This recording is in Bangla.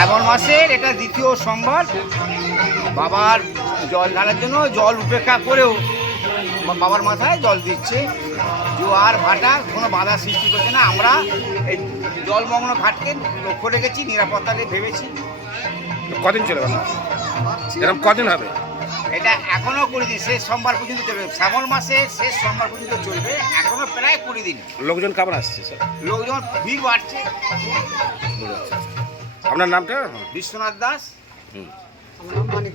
শ্রাবণ মাসের এটা দ্বিতীয় সোমবার। বাবার জল ঢালার জন্য জল উপেক্ষা করেও বাবার মাথায় জল দিচ্ছে। জোয়ার ভাটা কোনো বাধা সৃষ্টি করছে না। আমরা এই জলমগ্ন ঘাটকে লক্ষ্য রেখেছি নিরাপত্তাকে ভেবেছি। কদিন চলে গেল এরকম কদিন হবে? এটা এখনও কুড়ি দিন শেষ সোমবার পর্যন্ত চলবে। শ্রাবণ মাসের শেষ সোমবার পর্যন্ত চলবে এখনও প্রায় কুড়ি দিন। লোকজন কেমন আসছে স্যার? লোকজন ভিড় বাড়ছে। আপনার নামটা? বিশ্বনাথ দাস। আমার নাম মানিক